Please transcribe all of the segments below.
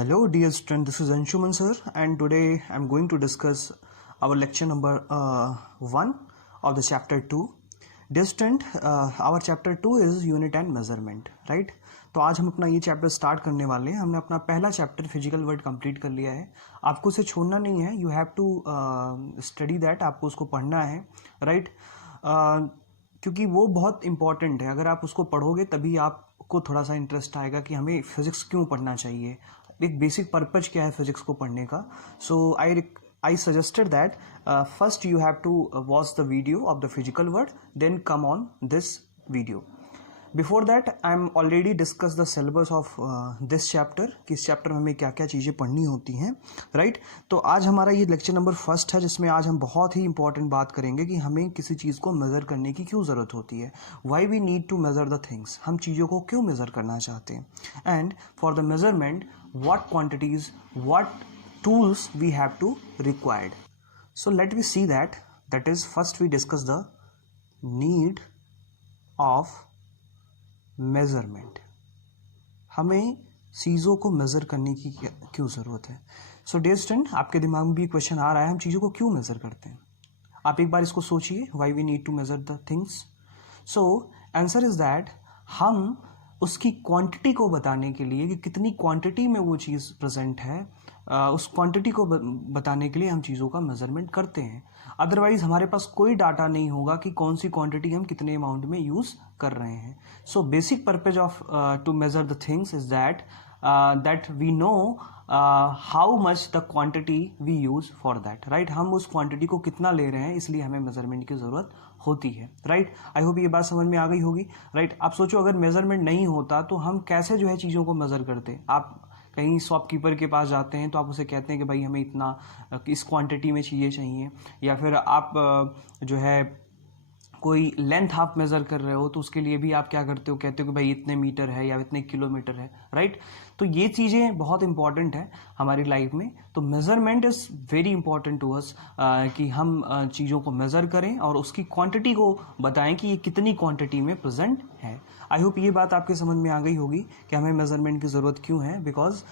Hello dear student, this is Anshuman sir, and today I am going to discuss our lecture number 1 of the chapter 2. Dear student, our chapter 2 is unit and measurement, right? तो आज हम अपना ये chapter start करने वाले हैं. हमने अपना पहला चैप्टर फिजिकल वर्ड कंप्लीट कर लिया है. आपको उसे छोड़ना नहीं है, you have to study that. आपको उसको पढ़ना है, राइट? क्योंकि वो बहुत इंपॉर्टेंट है. अगर आप उसको पढ़ोगे तभी आपको थोड़ा सा इंटरेस्ट आएगा कि हमें फिजिक्स क्यों पढ़ना चाहिए, एक बेसिक पर्पज क्या है फिजिक्स को पढ़ने का. सो I suggested that first you have to watch the video of the physical word, then come on this video. Before that I am already discussed the syllabus of this chapter, कि इस chapter में हमें क्या क्या चीज़ें पढ़नी होती हैं, राइट? तो आज हमारा ये लेक्चर नंबर फर्स्ट है, जिसमें आज हम बहुत ही इंपॉर्टेंट बात करेंगे कि हमें किसी चीज़ को मेज़र करने की क्यों ज़रूरत होती है. Why we need to measure the things, हम चीज़ों को क्यों मेज़र करना चाहते हैं, and for the measurement what quantities, what tools we have to required. So let me see that. That is, first we discuss the need of measurement. हमें चीज़ों को मेज़र करने की क्यों ज़रूरत है. सो डियर स्टूडेंट, आपके दिमाग में भी क्वेश्चन आ रहा है, हम चीज़ों को क्यों मेज़र करते हैं. आप एक बार इसको सोचिए, why we need to measure the things. So answer is that हम उसकी क्वांटिटी को बताने के लिए कि कितनी क्वांटिटी में वो चीज़ प्रेजेंट है, उस क्वांटिटी को बताने के लिए हम चीज़ों का मेज़रमेंट करते हैं. अदरवाइज़ हमारे पास कोई डाटा नहीं होगा कि कौन सी क्वांटिटी हम कितने अमाउंट में यूज़ कर रहे हैं. So basic purpose of to measure the things is that we know how much the quantity we use for that, right? हम उस क्वांटिटी को कितना ले रहे हैं, इसलिए हमें मेज़रमेंट की ज़रूरत होती है, राइट? आई होप ये बात समझ में आ गई होगी, राइट? आप सोचो, अगर मेज़रमेंट नहीं होता तो हम कैसे जो है चीज़ों को मेज़र करते. आप कहीं शॉपकीपर के पास जाते हैं तो आप उसे कहते हैं कि भाई हमें इतना इस क्वांटिटी में चीज़ें चाहिए, या फिर आप जो है कोई लेंथ आप मेज़र कर रहे हो तो उसके लिए भी आप क्या करते हो, कहते हो कि भाई इतने मीटर है या इतने किलोमीटर है, राइट? तो ये चीज़ें बहुत इंपॉर्टेंट है हमारी लाइफ में. तो measurement is very important to us, कि हम चीज़ों को मेज़र करें और उसकी क्वांटिटी को बताएं कि ये कितनी क्वांटिटी में प्रेजेंट है. आई होप ये बात आपके समझ में आ गई होगी कि हमें मेज़रमेंट की ज़रूरत क्यों है. Because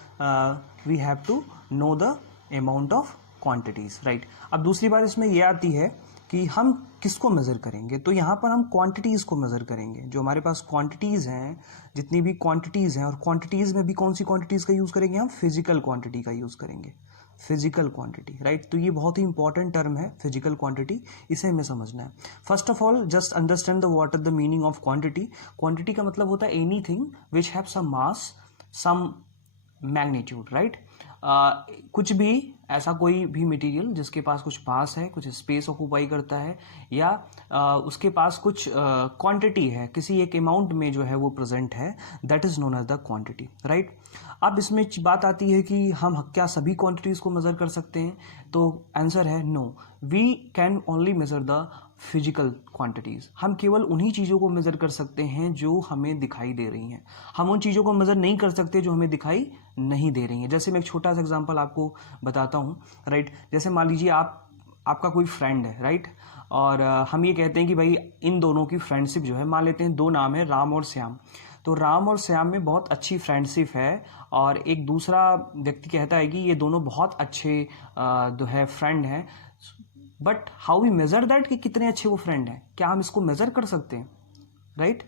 we have to know the amount of quantities, right? अब दूसरी बात इसमें यह आती है कि हम किसको मेज़र करेंगे. तो यहाँ पर हम क्वांटिटीज़ को मेज़र करेंगे. जो हमारे पास क्वांटिटीज़ हैं, जितनी भी क्वांटिटीज़ हैं, और क्वांटिटीज़ में भी कौन सी क्वांटिटीज़ का यूज़ करेंगे, हम फिजिकल क्वांटिटी का यूज़ करेंगे. Physical quantity, right? तो ये बहुत ही इंपॉर्टेंट टर्म है फिजिकल क्वांटिटी, इसे हमें समझना है. First of all just understand the what is the meaning of quantity. Quantity का मतलब होता है anything which have some mass, some magnitude, right? कुछ भी ऐसा, कोई भी मटेरियल जिसके पास कुछ मास है, कुछ स्पेस ऑक्यूपाई करता है, या उसके पास कुछ क्वांटिटी है, किसी एक अमाउंट में जो है वो प्रेजेंट है, that is known as the quantity, right? अब इसमें बात आती है कि हम क्या सभी क्वांटिटीज़ को मेज़र कर सकते हैं. तो आंसर है no. We can only measure the physical quantities. हम केवल उन्हीं चीज़ों को मेज़र कर सकते हैं जो हमें दिखाई दे रही हैं. हम उन चीज़ों को मेज़र नहीं कर सकते जो हमें दिखाई नहीं दे रही हैं. जैसे मैं एक छोटा सा एग्जांपल आपको बताता हूँ, राइट? जैसे मान लीजिए आपका कोई फ्रेंड है, राइट? और हम ये कहते हैं कि भाई इन दोनों की फ्रेंडशिप जो है, मान लेते हैं दो नाम है राम और श्याम. तो राम और श्याम में बहुत अच्छी फ्रेंडशिप है, और एक दूसरा व्यक्ति कहता है कि ये दोनों बहुत अच्छे जो है फ्रेंड हैं. But how we measure that, कि कितने अच्छे वो फ्रेंड हैं, क्या हम इसको मेज़र कर सकते हैं, राइट?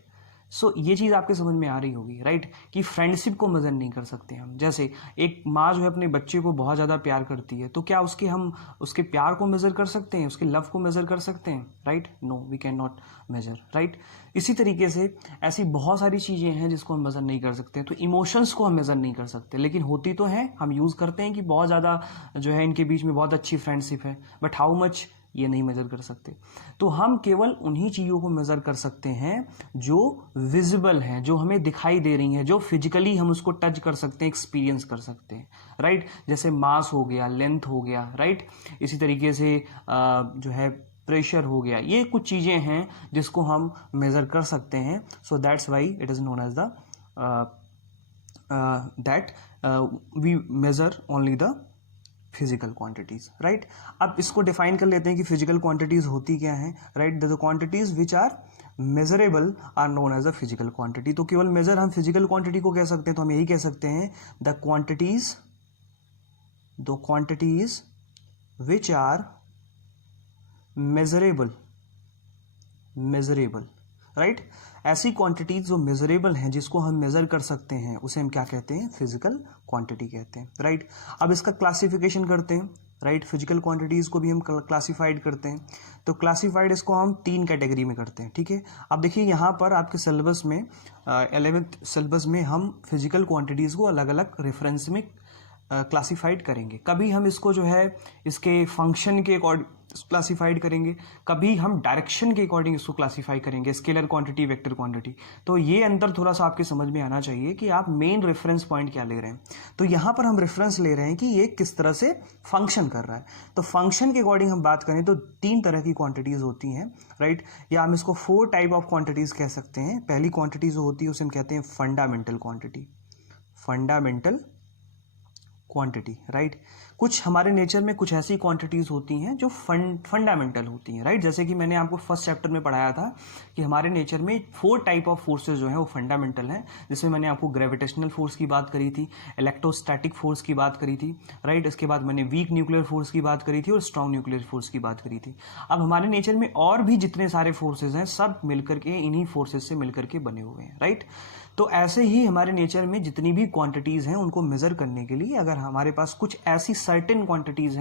सो ये चीज़ आपके समझ में आ रही होगी, राइट? कि फ्रेंडशिप को मेज़र नहीं कर सकते हम. जैसे एक माँ जो है अपने बच्चे को बहुत ज़्यादा प्यार करती है, तो क्या हम उसके प्यार को मेज़र कर सकते हैं, उसके लव को मेज़र कर सकते हैं, right? No, we can not measure, right? इसी तरीके से ऐसी बहुत सारी चीज़ें हैं जिसको हम मेज़र नहीं कर सकते. तो इमोशंस को हम मेज़र नहीं कर सकते, लेकिन होती तो हैं, हम यूज़ करते हैं कि बहुत ज़्यादा जो है इनके बीच में बहुत अच्छी फ्रेंडशिप है, बट हाउ मच ये नहीं मेज़र कर सकते. तो हम केवल उन्हीं चीज़ों को मेज़र कर सकते हैं जो विजिबल हैं, जो हमें दिखाई दे रही हैं, जो फिजिकली हम उसको टच कर सकते हैं, एक्सपीरियंस कर सकते हैं, राइट? जैसे मास हो गया, लेंथ हो गया, राइट? इसी तरीके से जो है प्रेशर हो गया. ये कुछ चीज़ें हैं जिसको हम मेज़र कर सकते हैं. So that's why it is known as the that we measure only the physical quantities, right? अब इसको डिफाइन कर लेते हैं कि फिजिकल क्वांटिटीज होती क्या हैं, right? The quantities which are measurable are known as a physical quantity. तो केवल मेजर हम फिजिकल क्वांटिटी को कह सकते हैं, तो हम यही कह सकते हैं the quantities the quantities which are measurable, right. ऐसी क्वांटिटीज जो मेजरेबल हैं, जिसको हम मेजर कर सकते हैं, उसे हम क्या कहते हैं? फिजिकल क्वांटिटी कहते हैं, राइट। अब इसका क्लासिफिकेशन करते हैं, राइट। फिजिकल क्वांटिटीज को भी हम क्लासिफाइड करते हैं। तो क्लासिफाइड इसको हम 3 कैटेगरी में करते हैं, ठीक है। अब देखिए यहाँ पर आपके सिलेबस में 11th सिलेबस में हम फिजिकल क्वांटिटीज को अलग अलग रेफरेंस में क्लासिफाइड करेंगे। कभी हम इसको जो है इसके फंक्शन के अकॉर्डिंग क्लासिफाइड करेंगे, कभी हम डायरेक्शन के अकॉर्डिंग इसको क्लासिफाई करेंगे, स्केलर क्वांटिटी, वेक्टर क्वांटिटी। तो ये अंतर थोड़ा सा आपके समझ में आना चाहिए कि आप मेन रेफरेंस पॉइंट क्या ले रहे हैं। तो यहाँ पर हम रेफरेंस ले रहे हैं कि ये किस तरह से फंक्शन कर रहा है। तो फंक्शन के अकॉर्डिंग हम बात करें तो 3 तरह की क्वांटिटीज होती हैं, राइट। या हम इसको 4 टाइप ऑफ क्वांटिटीज कह सकते हैं। पहली क्वांटिटी जो होती है उसे हम कहते हैं fundamental quantity, fundamental quantity, right. कुछ हमारे नेचर में कुछ ऐसी क्वांटिटीज होती हैं जो फंडामेंटल होती हैं, राइट। जैसे कि मैंने आपको फर्स्ट चैप्टर में पढ़ाया था कि हमारे नेचर में 4 टाइप ऑफ फोर्सेस जो हैं वो फंडामेंटल हैं, जिसमें मैंने आपको ग्रेविटेशनल फोर्स की बात करी थी, इलेक्ट्रोस्टैटिक फोर्स की बात करी थी, राइट। इसके बाद मैंने वीक न्यूक्लियर फोर्स की बात करी थी और स्ट्रॉन्ग न्यूक्लियर फोर्स की बात करी थी। अब हमारे नेचर में और भी जितने सारे फोर्सेज हैं, सब मिलकर के इन्हीं फोर्सेज से मिलकर के बने हुए हैं, राइट। तो ऐसे ही हमारे नेचर में जितनी भी क्वांटिटीज हैं उनको मेजर करने के लिए अगर हमारे पास कुछ ऐसी सर्टेन क्वांटिटीज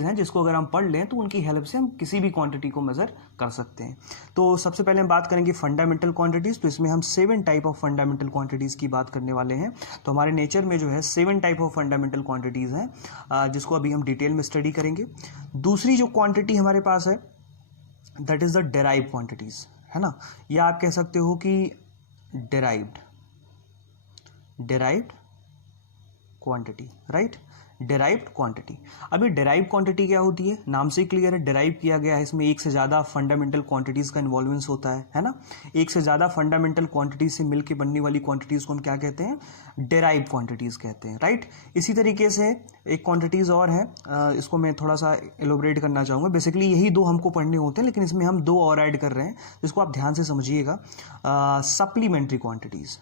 हैं जिसको अगर हम पढ़ लें तो उनकी हेल्प से हम किसी भी क्वांटिटी को मेजर कर सकते हैं। तो सबसे पहले हम बात करेंगे फंडामेंटल क्वांटिटीज। तो इसमें हम 7 टाइप ऑफ फंडामेंटल क्वांटिटीज की बात करने वाले हैं। तो हमारे नेचर में जो है 7 टाइप ऑफ फंडामेंटल क्वांटिटीज हैं, जिसको अभी हम डिटेल में स्टडी करेंगे। दूसरी जो क्वांटिटी हमारे पास है that is the derive quantities, है ना। या आप कह सकते हो कि derived quantity, right. Derived quantity. अब ये डेराइव क्वांटिटी क्या होती है? नाम से ही क्लियर है, डेराइव किया गया है। इसमें एक से ज़्यादा फंडामेंटल क्वांटिटीज़ का इन्वॉल्वेंस होता है ना। एक से ज़्यादा फंडामेंटल क्वांटिटीज से मिलकर बनने वाली क्वांटिटीज़ को हम क्या कहते हैं? डेराइव क्वांटिटीज़ कहते हैं, राइट। इसी तरीके से एक क्वांटिटीज़ और है, इसको मैं थोड़ा सा एलोबरेट करना चाहूँगा। बेसिकली यही 2 हमको पढ़ने होते हैं, लेकिन इसमें हम 2 और ऐड कर रहे हैं, जिसको आप ध्यान से समझिएगा। Supplementary quantities,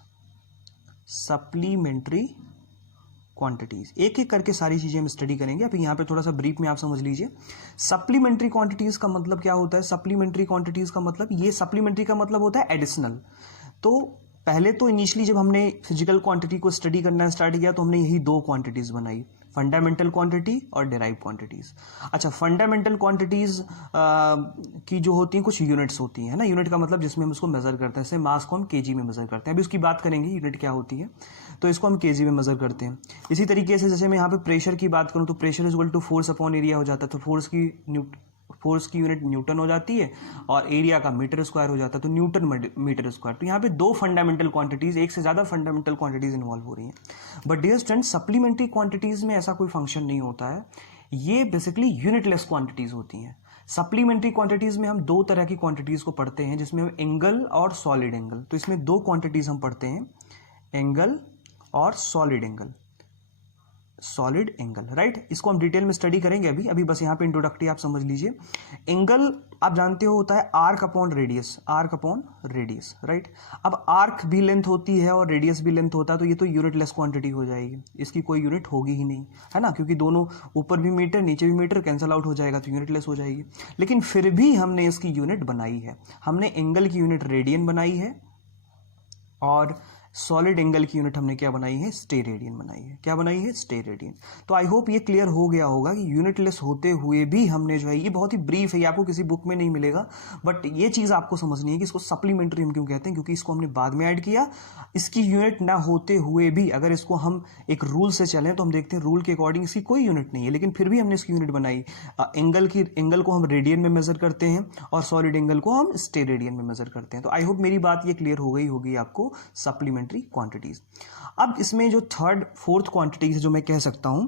supplementary quantities. एक एक करके सारी चीजें हम स्टडी करेंगे। अभी यहाँ पे थोड़ा सा ब्रीफ में आप समझ लीजिए। सप्लीमेंट्री क्वांटिटीज का मतलब क्या होता है? सप्लीमेंट्री क्वांटिटीज का मतलब, ये सप्लीमेंट्री का मतलब होता है एडिशनल। तो पहले तो इनिशियली जब हमने फिजिकल क्वांटिटी को स्टडी करना स्टार्ट किया तो हमने यही 2 क्वांटिटीज बनाई, फंडामेंटल क्वांटिटी और डेराइव क्वांटिटीज। अच्छा, फंडामेंटल क्वांटिटीज की जो होती हैं कुछ यूनिट्स होती हैं ना। यूनिट का मतलब जिसमें हम उसको मेजर करते हैं, जैसे मास को हम केजी में मेजर करते हैं। अभी उसकी बात करेंगे यूनिट क्या होती है, तो इसको हम केजी में मेजर करते हैं। इसी तरीके से जैसे मैं यहाँ पे प्रेशर की बात करूँ तो pressure is equal to force upon area हो जाता है। तो फोर्स की यूनिट न्यूटन हो जाती है और एरिया का मीटर स्क्वायर हो जाता है, तो न्यूटन मीटर स्क्वायर। तो यहाँ पे 2 फंडामेंटल क्वांटिटीज, एक से ज्यादा फंडामेंटल क्वांटिटीज इन्वॉल्व हो रही हैं। But dear student, supplementary quantities में ऐसा कोई फंक्शन नहीं होता है। ये बेसिकली यूनिटलेस क्वांटिटीज होती हैं। सप्लीमेंट्री क्वांटिटीज में हम 2 तरह की क्वांटिटीज को पढ़ते हैं, जिसमें हम एंगल और सॉलिड एंगल। तो इसमें 2 क्वांटिटीज हम पढ़ते हैं, एंगल और solid angle, solid angle, right. इसको हम डिटेल में स्टडी करेंगे अभी बस यहाँ पे इंट्रोडक्टरी आप समझ लीजिए। एंगल आप जानते हो होता है arc upon radius, arc upon radius, right. अब आर्क भी लेंथ होती है और रेडियस भी लेंथ होता है, तो ये तो यूनिटलेस क्वांटिटी हो जाएगी, इसकी कोई यूनिट होगी ही नहीं, है ना, क्योंकि दोनों ऊपर भी मीटर नीचे भी मीटर कैंसल आउट हो जाएगा, तो यूनिटलेस हो जाएगी। लेकिन फिर भी हमने इसकी यूनिट बनाई है, हमने एंगल की यूनिट रेडियन बनाई है और सॉलिड एंगल की यूनिट हमने क्या बनाई है? स्टेरेडियन बनाई है। क्या बनाई है? स्टेरेडियन। तो आई होप ये क्लियर हो गया होगा कि यूनिटलेस होते हुए भी हमने जो है, ये बहुत ही ब्रीफ है, ये आपको किसी बुक में नहीं मिलेगा, बट ये चीज़ आपको समझनी है कि इसको सप्लीमेंट्री हम क्यों कहते हैं, क्योंकि इसको हमने बाद में ऐड किया। इसकी यूनिट ना होते हुए भी अगर इसको हम एक रूल से चलें तो हम देखते हैं रूल के अकॉर्डिंग इसकी कोई यूनिट नहीं है, लेकिन फिर भी हमने इसकी यूनिट बनाई। एंगल को हम रेडियन में मेजर करते हैं और सॉलिड एंगल को हम स्टेरेडियन में मेजर करते हैं। तो आई होप मेरी बात ये क्लियर हो गई होगी आपको, सप्लीमेंट्री क्वांटिटीज। अब इसमें जो 3rd 4th क्वांटिटीज जो मैं कह सकता हूं,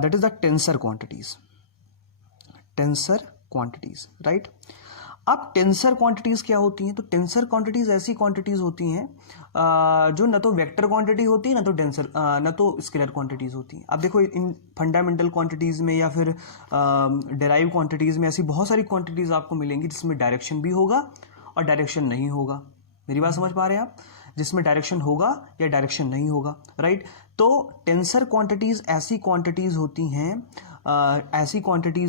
that is the tensor quantities, tensor quantities, right. अब टेंसर क्वांटिटीज क्या होती हैं? तो टेंसर क्वांटिटीज ऐसी क्वांटिटीज होती हैं जो न तो वेक्टर क्वांटिटी होती है, न तो स्केलर क्वांटिटीज होती हैं। अब देखो, इन फंडामेंटल क्वांटिटीज में या फिर डेराइव क्वांटिटीज में ऐसी बहुत सारी क्वांटिटीज आपको मिलेंगी जिसमें डायरेक्शन भी होगा और डायरेक्शन नहीं होगा। मेरी बात समझ पा रहे हैं आप? जिसमें डायरेक्शन होगा या डायरेक्शन नहीं होगा, राइट। तो टेंसर क्वांटिटीज ऐसी क्वांटिटीज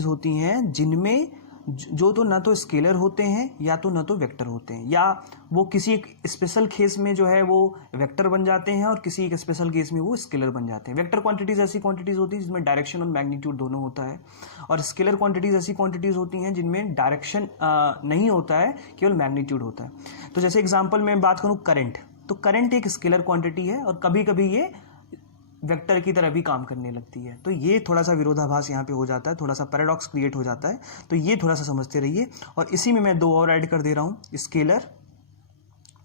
होती हैं जिनमें जो तो ना तो स्केलर होते हैं या तो ना तो वेक्टर होते हैं, या वो किसी एक स्पेशल केस में जो है वो वेक्टर बन जाते हैं और किसी एक स्पेशल केस में वो स्केलर बन जाते हैं। वेक्टर क्वांटिटीज ऐसी क्वांटिटीज होती हैं जिसमें डायरेक्शन और मैग्नीट्यूड दोनों होता है, और स्केलर क्वांटिटीज ऐसी क्वांटिटीज होती हैं जिनमें डायरेक्शन नहीं होता है, केवल मैग्नीट्यूड होता है। तो जैसे एग्जाम्पल में बात करूँ करंट, तो करंट एक स्केलर क्वांटिटी है और कभी कभी ये वेक्टर की तरह भी काम करने लगती है। तो ये थोड़ा सा विरोधाभास यहाँ पे हो जाता है, थोड़ा सा पैराडॉक्स क्रिएट हो जाता है, तो ये थोड़ा सा समझते रहिए। और इसी में मैं दो और ऐड कर दे रहा हूँ, स्केलर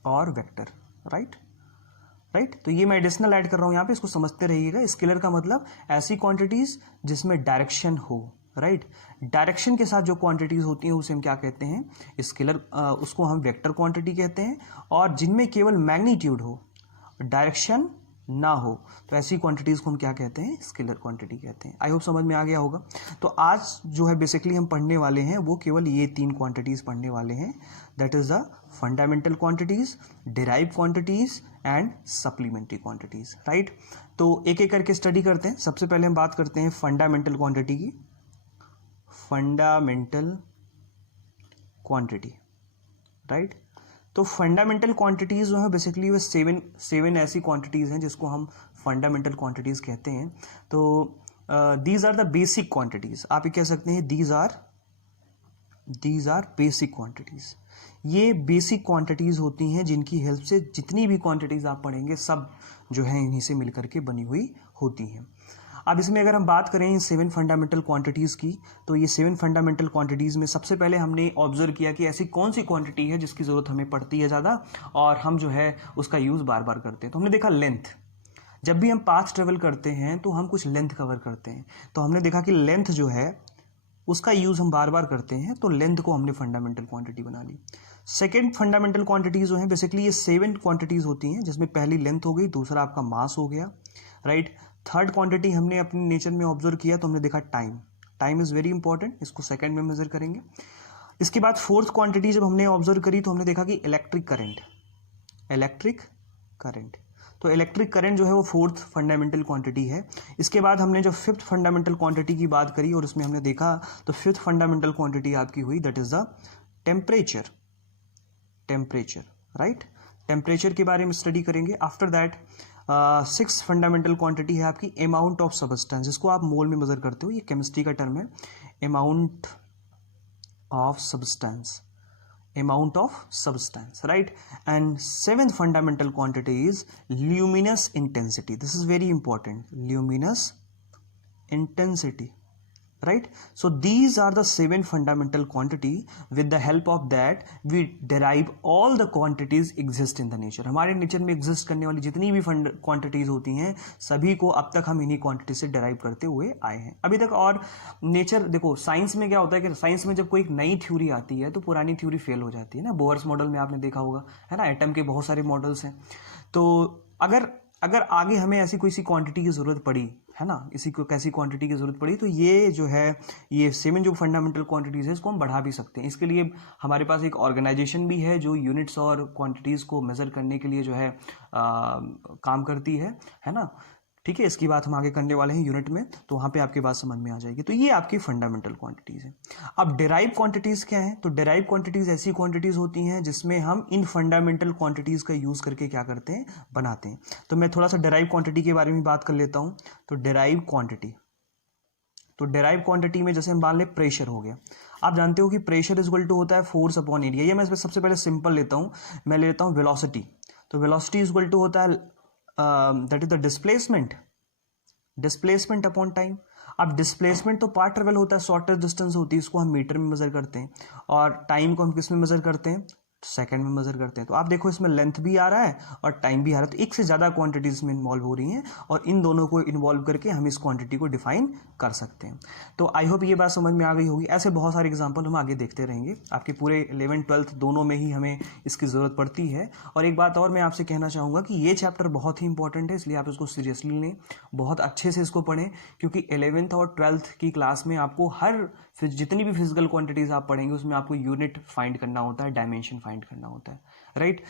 और वेक्टर, राइट। तो ये मैं एडिशनल ऐड कर रहा हूँ यहाँ पे, इसको समझते रहिएगा। स्केलर का मतलब ऐसी क्वांटिटीज जिसमें डायरेक्शन हो, राइट। डायरेक्शन के साथ जो क्वांटिटीज होती हैं उसे हम क्या कहते हैं, स्केलर, उसको हम वेक्टर क्वांटिटी कहते हैं। और जिनमें केवल मैग्नीट्यूड हो, डायरेक्शन ना हो, तो ऐसी क्वांटिटीज को हम क्या कहते हैं, स्केलर क्वांटिटी कहते हैं। आई होप समझ में आ गया होगा। तो आज जो है बेसिकली हम पढ़ने वाले हैं वो केवल ये 3 क्वांटिटीज पढ़ने वाले हैं, that is the fundamental quantities, derive quantities and supplementary quantities, right. तो एक एक करके स्टडी करते हैं। सबसे पहले हम बात करते हैं फंडामेंटल क्वांटिटी की। Fundamental quantity, right. तो फंडामेंटल क्वांटिटीज जो है बेसिकली वो सेवन ऐसी क्वांटिटीज हैं जिसको हम फंडामेंटल क्वांटिटीज कहते हैं। तो these are the basic quantities, आप ये कह सकते हैं दीज आर बेसिक क्वांटिटीज। ये बेसिक क्वांटिटीज होती हैं जिनकी हेल्प से जितनी भी क्वांटिटीज आप पढ़ेंगे सब जो है इन्हीं से मिलकर के बनी हुई होती हैं। अब इसमें अगर हम बात करें इन 7 फंडामेंटल क्वांटिटीज़ की, तो ये 7 फंडामेंटल क्वांटिटीज़ में सबसे पहले हमने ऑब्जर्व किया कि ऐसी कौन सी क्वांटिटी है जिसकी ज़रूरत हमें पड़ती है ज़्यादा और हम जो है उसका यूज़ बार बार करते हैं। तो हमने देखा लेंथ, जब भी हम पाथ ट्रेवल करते हैं तो हम कुछ लेंथ कवर करते हैं, तो हमने देखा कि लेंथ जो है उसका यूज़ हम बार बार करते हैं, तो लेंथ को हमने फंडामेंटल क्वांटिटी बना ली। सेकेंड फंडामेंटल क्वांटिटीज़ जो है बेसिकली ये 7 क्वांटिटीज़ होती हैं, जिसमें पहली लेंथ हो गई, दूसरा आपका मास हो गया, राइट। थर्ड क्वांटिटी हमने अपने नेचर में ऑब्जर्व किया तो हमने देखा टाइम इज़ वेरी इंपॉर्टेंट, इसको सेकंड में मेजर करेंगे। इसके बाद फोर्थ क्वांटिटी जब हमने ऑब्जर्व करी तो हमने देखा कि इलेक्ट्रिक करंट, तो इलेक्ट्रिक करंट जो है वो फोर्थ फंडामेंटल क्वांटिटी है। इसके बाद हमने जो फिफ्थ फंडामेंटल क्वांटिटी की बात करी और उसमें हमने देखा तो फिफ्थ फंडामेंटल क्वांटिटी आपकी हुई that is the temperature, right. Temperature के बारे में स्टडी करेंगे। After that six fundamental quantity है आपकी अमाउंट ऑफ सब्सटेंस, जिसको आप मोल में मेजर करते हो, ये केमिस्ट्री का टर्म है, amount of substance, right. And seventh fundamental quantity is luminous intensity, this is very important, luminous intensity, right. So these are the 7 fundamental quantity, with the help of that we derive all the quantities exist in the nature। हमारे nature में exist करने वाली जितनी भी quantities होती हैं सभी को अब तक हम इन्हीं क्वांटिटी से डेराइव करते हुए आए हैं अभी तक। और नेचर देखो, साइंस में क्या होता है कि साइंस में जब कोई एक नई थ्योरी आती है तो पुरानी थ्योरी फेल हो जाती है ना। बोर्स मॉडल में आपने देखा होगा, है ना, एटम के बहुत सारे मॉडल्स हैं। तो अगर आगे हमें ऐसी कोई सी क्वांटिटी की ज़रूरत पड़ी, है ना, इसी को कैसी क्वांटिटी की ज़रूरत पड़ी, तो ये जो है ये 7 जो फंडामेंटल क्वांटिटीज़ है इसको हम बढ़ा भी सकते हैं। इसके लिए हमारे पास एक ऑर्गेनाइजेशन भी है जो यूनिट्स और क्वांटिटीज़ को मेज़र करने के लिए जो है काम करती है ना, ठीक है। इसकी बात हम आगे करने वाले हैं यूनिट में, तो वहाँ पे आपकी बात समझ में आ जाएगी। तो ये आपकी फंडामेंटल क्वांटिटीज़ हैं। अब डेराइव क्वांटिटीज़ क्या हैं? तो डेराइव क्वांटिटीज़ ऐसी क्वांटिटीज़ होती हैं जिसमें हम इन फंडामेंटल क्वांटिटीज़ का यूज़ करके क्या करते हैं, बनाते हैं। तो मैं थोड़ा सा डेराइव क्वांटिटी के बारे में बात कर लेता हूँ। तो डेराइव क्वांटिटी में जैसे हम मान लें प्रेशर हो गया। आप जानते हो कि प्रेशर इज इक्वल टू होता है फोर्स अपॉन एरिया, या मैं इसमें सबसे पहले सिंपल लेता हूँ, मैं लेता हूँ वेलोसिटी। तो वेलोसिटी इज इक्वल टू होता है that is the displacement upon time. अब डिस्प्लेसमेंट तो पार्ट ट्रेवल होता है, शॉर्टेस्ट डिस्टेंस होती है, इसको हम मीटर में मेजर करते हैं, और टाइम को हम किस में मेजर करते हैं, सेकंड में मेजर करते हैं। तो आप देखो इसमें लेंथ भी आ रहा है और टाइम भी आ रहा है, तो एक से ज़्यादा क्वांटिटीज में इन्वॉल्व हो रही हैं और इन दोनों को इन्वॉल्व करके हम इस क्वांटिटी को डिफाइन कर सकते हैं। तो आई होप ये बात समझ में आ गई होगी। ऐसे बहुत सारे एग्जांपल हम आगे देखते रहेंगे, आपके पूरे 11th 12th दोनों में ही हमें इसकी ज़रूरत पड़ती है। और एक बात और मैं आपसे कहना चाहूँगा कि ये चैप्टर बहुत ही इंपॉर्टेंट है, इसलिए आप इसको सीरियसली लें, बहुत अच्छे से इसको पढ़ें, क्योंकि 11th और 12th की क्लास में आपको हर जितनी भी फिजिकल क्वांटिटीज़ आप पढ़ेंगे उसमें आपको यूनिट फाइंड करना होता है, डायमेंशन फाइंड करना होता है, राइट।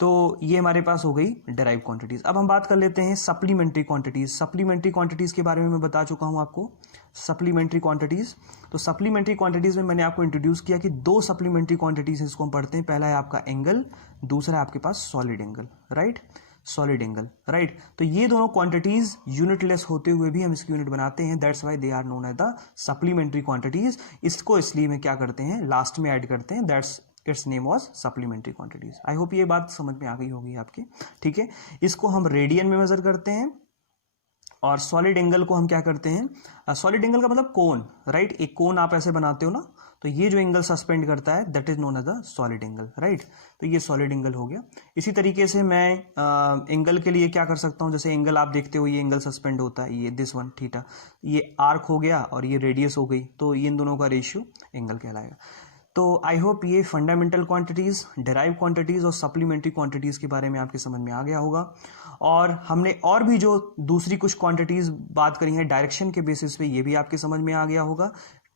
तो ये हमारे पास हो गई डेराइव क्वांटिटीज। अब हम बात कर लेते हैं सप्लीमेंट्री क्वांटिटीज। सप्लीमेंट्री क्वांटिटीज के बारे में मैं बता चुका हूं आपको, सप्लीमेंट्री क्वांटिटीज। तो सप्लीमेंट्री क्वांटिटीज में मैंने आपको इंट्रोड्यूस किया कि दो सप्लीमेंट्री क्वांटिटीज इसको हम पढ़ते हैं। पहला है आपका एंगल, दूसरा है आपके पास solid angle, right, solid angle, right. तो ये दोनों क्वांटिटीज यूनिटलेस होते हुए भी हम इसकी यूनिट बनाते हैं, that's why they are known as the supplementary quantities. इसको इसलिए में क्या करते हैं, लास्ट में ऐड करते हैं, that's it's name was supplementary quantities. I hope ये बात समझ में आ गई होगी आपके, ठीक है। इसको हम रेडियन में मेजर करते हैं और सॉलिड एंगल को हम क्या करते हैं, सॉलिड एंगल का मतलब कोन, राइट। एक कोन आप ऐसे बनाते हो ना, तो ये जो एंगल सस्पेंड करता है that is known as the solid angle, right. तो ये सॉलिड एंगल हो गया। इसी तरीके से मैं एंगल के लिए क्या कर सकता हूं, जैसे एंगल आप देखते हो ये एंगल सस्पेंड होता है, ये दिस वन थीटा, ये आर्क हो गया और ये रेडियस हो गई, तो ये इन दोनों का रेशियो एंगल कहलाएगा। तो आई होप ये फंडामेंटल क्वांटिटीज, डेराइव क्वांटिटीज और सप्लीमेंट्री क्वांटिटीज के बारे में आपके समझ में आ गया होगा। और हमने और भी जो दूसरी कुछ क्वांटिटीज बात करी हैं डायरेक्शन के बेसिस पे, ये भी आपके समझ में आ गया होगा।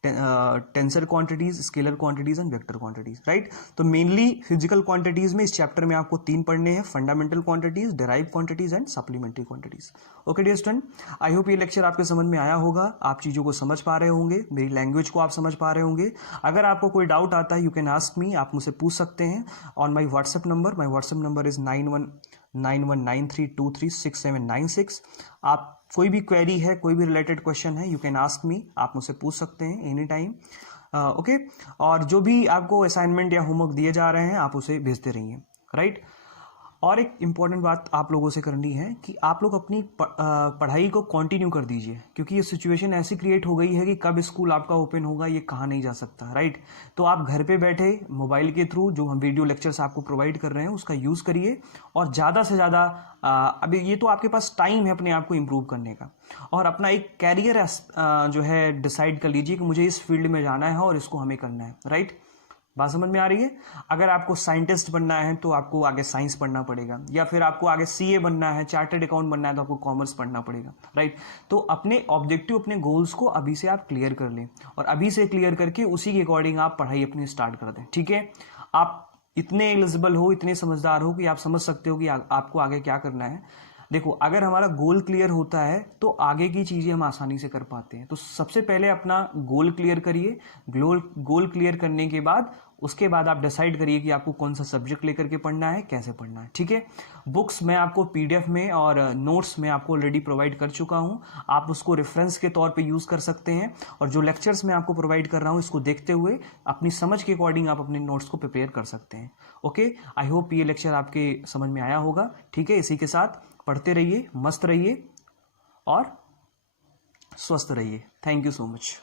Tensor quantities, scalar quantities and vector quantities, right. तो मेनली फिजिकल क्वांटिटीज में इस चैप्टर में आपको 3 पढ़ने हैं, fundamental quantities, derive quantities and supplementary quantities. Okay dear student, I hope ये लेक्चर आपके समझ में आया होगा, आप चीजों को समझ पा रहे होंगे, मेरी लैंग्वेज को आप समझ पा रहे होंगे। अगर आपको कोई डाउट आता है यू कैन आस्क मी, आप मुझसे पूछ सकते हैं on my WhatsApp number. My WhatsApp number is 9193236796। आप कोई भी क्वेरी है, कोई भी रिलेटेड क्वेश्चन है, यू कैन आस्क मी, आप मुझसे पूछ सकते हैं एनी टाइम, ओके। और जो भी आपको असाइनमेंट या होमवर्क दिए जा रहे हैं आप उसे भेजते रहिए, राइट। और एक इम्पॉर्टेंट बात आप लोगों से करनी है कि आप लोग अपनी पढ़ाई को कंटिन्यू कर दीजिए, क्योंकि ये सिचुएशन ऐसी क्रिएट हो गई है कि कब स्कूल आपका ओपन होगा ये कहा नहीं जा सकता, राइट। तो आप घर पे बैठे मोबाइल के थ्रू जो हम वीडियो लेक्चर्स आपको प्रोवाइड कर रहे हैं उसका यूज़ करिए, और ज़्यादा से ज़्यादा अभी ये तो आपके पास टाइम है अपने आप को इम्प्रूव करने का, और अपना एक कैरियर जो है डिसाइड कर लीजिए कि मुझे इस फील्ड में जाना है और इसको हमें करना है, राइट। बात समझ में आ रही है। अगर आपको साइंटिस्ट बनना है तो आपको आगे साइंस पढ़ना पड़ेगा, या फिर आपको आगे सीए बनना है, चार्टर्ड अकाउंट बनना है तो आपको कॉमर्स पढ़ना पड़ेगा, राइट। तो अपने ऑब्जेक्टिव, अपने गोल्स को अभी से आप क्लियर कर लें, और अभी से क्लियर करके उसी के अकॉर्डिंग आप पढ़ाई अपनी स्टार्ट कर दें, ठीक है। आप इतने एलिजिबल हो, इतने समझदार हो कि आप समझ सकते हो कि आपको आगे क्या करना है। देखो, अगर हमारा गोल क्लियर होता है तो आगे की चीजें हम आसानी से कर पाते हैं। तो सबसे पहले अपना गोल क्लियर करिए, गोल क्लियर करने के बाद उसके बाद आप डिसाइड करिए कि आपको कौन सा सब्जेक्ट लेकर के पढ़ना है, कैसे पढ़ना है, ठीक है। बुक्स मैं आपको पीडीएफ में और नोट्स में आपको ऑलरेडी प्रोवाइड कर चुका हूं, आप उसको रेफरेंस के तौर पे यूज कर सकते हैं, और जो लेक्चर्स मैं आपको प्रोवाइड कर रहा हूं इसको देखते हुए अपनी समझ के अकॉर्डिंग आप अपने नोट्स को प्रिपेयर कर सकते हैं। ओके, आई होप ये लेक्चर आपके समझ में आया होगा, ठीक है। इसी के साथ पढ़ते रहिए, मस्त रहिए और स्वस्थ रहिए। Thank you so much.